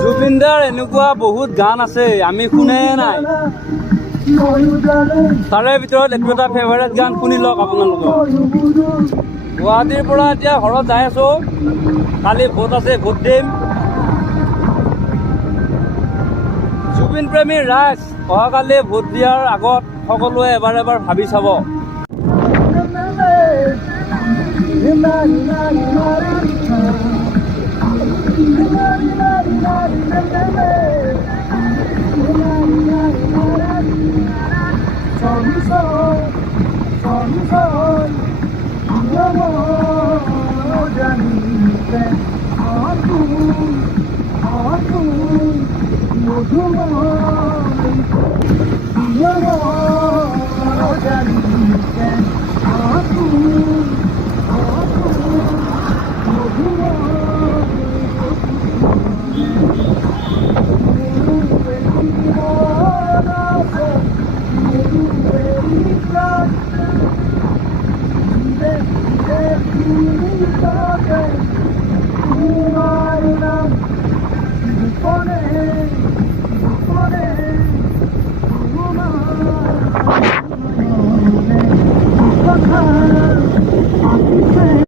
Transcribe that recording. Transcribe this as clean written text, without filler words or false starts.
জুবিনদাৰ এনেকুৱা বহুত গান আছে আমি শুনে নাই। তাৰে ভিতৰত একো এটা ফেভাৰেট গান শুনি লওক আপোনালোকক। গুৱাহাটীৰ পৰা এতিয়া ঘৰত যাই আছো, কালি ভোট আছে, ভোট দিম। জুবিন প্ৰেমী ৰাইজ, অহাকালি ভোট দিয়াৰ আগত সকলোৱে এবাৰ এবাৰ ভাবি চাব।